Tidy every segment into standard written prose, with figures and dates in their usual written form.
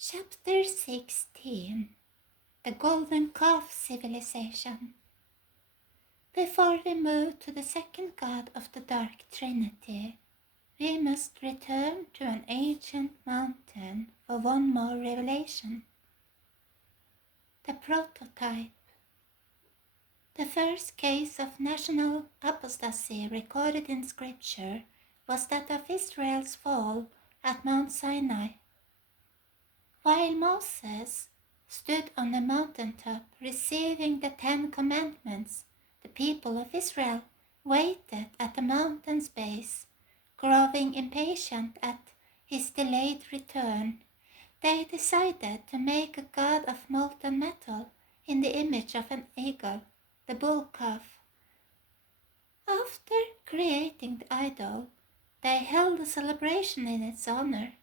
Chapter 16. The Golden Calf Civilization. Before we move to the second god of the Dark Trinity, we must return to an ancient mountain for one more revelation. The prototype. The first case of national apostasy recorded in Scripture was that of Israel's fall at Mount Sinai. While Moses stood on the mountaintop receiving the 10 Commandments, the people of Israel waited at the mountain's base, growing impatient at his delayed return. They decided to make a god of molten metal in the image of an eagle, the bull calf. After creating the idol, they held a celebration in its honor.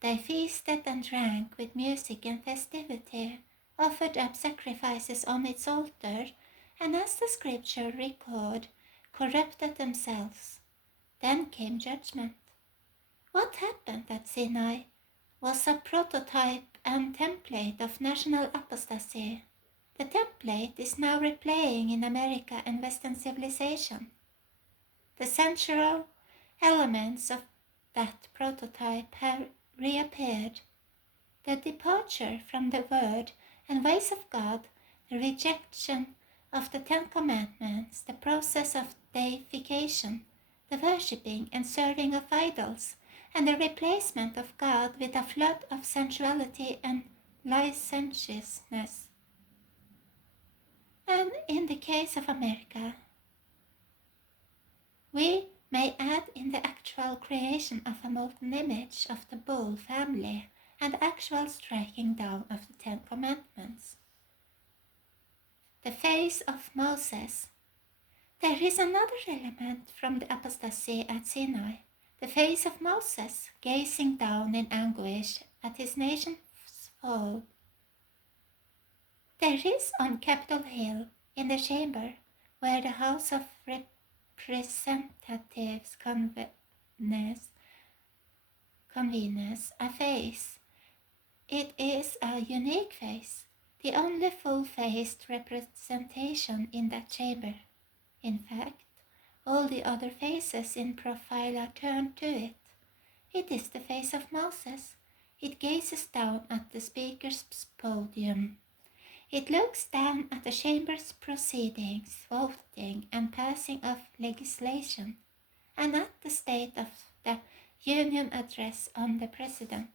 They feasted and drank with music and festivity, offered up sacrifices on its altar, and as the scripture record, corrupted themselves. Then came judgment. What happened at Sinai was a prototype and template of national apostasy. The template is now replaying in America and Western civilization. The central elements of that prototype have reappeared. The departure from the word and ways of God, the rejection of the 10 Commandments, the process of deification, the worshipping and serving of idols, and the replacement of God with a flood of sensuality and licentiousness. And in the case of America, we may add in the actual creation of a molten image of the bull family and actual striking down of the 10 Commandments. The face of Moses. There is another element from the apostasy at Sinai, the face of Moses, gazing down in anguish at his nation's fall. There is on Capitol Hill, in the chamber where the House of Representatives convenes, a face. It is a unique face, the only full-faced representation in that chamber. In fact, all the other faces in profile are turned to it. It is the face of Moses. It gazes down at the speaker's podium. It looks down at the chamber's proceedings, voting and passing of legislation, and at the state of the Union address on the President.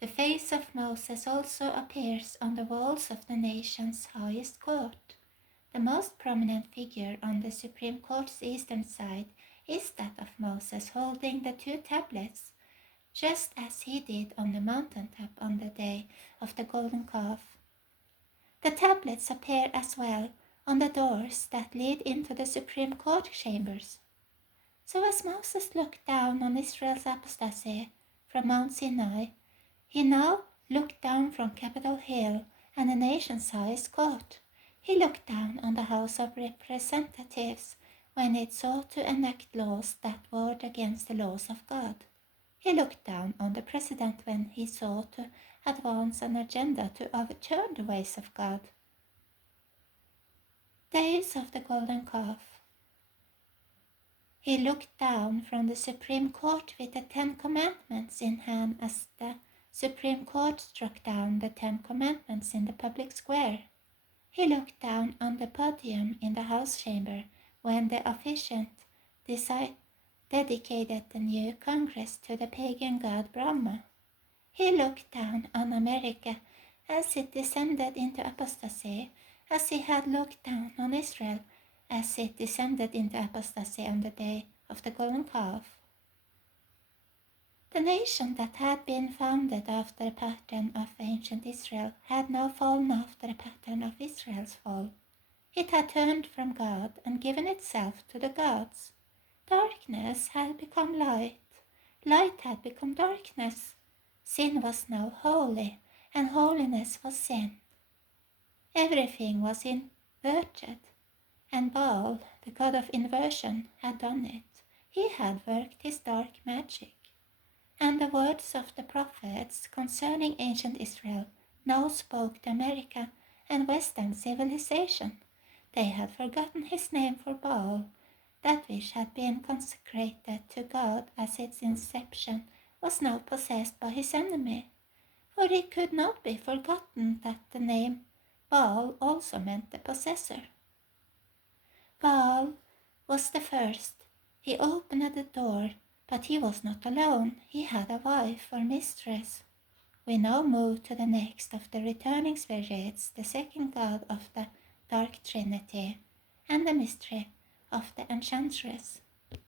The face of Moses also appears on the walls of the nation's highest court. The most prominent figure on the Supreme Court's eastern side is that of Moses holding the 2 tablets, just as he did on the mountaintop on the day of the golden calf. The tablets appear as well on the doors that lead into the Supreme Court chambers. So as Moses looked down on Israel's apostasy from Mount Sinai, he now looked down from Capitol Hill and the nation's highest court. He looked down on the House of Representatives when it sought to enact laws that warred against the laws of God. He looked down on the President when he sought to advance an agenda to overturn the ways of God. Days of the Golden Calf. He looked down from the Supreme Court with the 10 Commandments in hand as the Supreme Court struck down the 10 Commandments in the public square. He looked down on the podium in the House chamber when the officiant dedicated the new Congress to the pagan god Brahma. He looked down on America as it descended into apostasy, as he had looked down on Israel as it descended into apostasy on the day of the golden calf. The nation that had been founded after the pattern of ancient Israel had now fallen after the pattern of Israel's fall. It had turned from God and given itself to the gods. Darkness had become light. Light had become darkness. Sin was now holy, and holiness was sin. Everything was inverted, and Baal, the god of inversion, had done it. He had worked his dark magic. And the words of the prophets concerning ancient Israel now spoke to America and Western civilization. They had forgotten his name for Baal, that which had been consecrated to God at its inception was now possessed by his enemy, for it could not be forgotten that the name Baal also meant the possessor. Baal was the first. He opened the door, but he was not alone. He had a wife or mistress. We now move to the next of the returning spirits, the second god of the Dark Trinity, and the mystery of the Enchantress.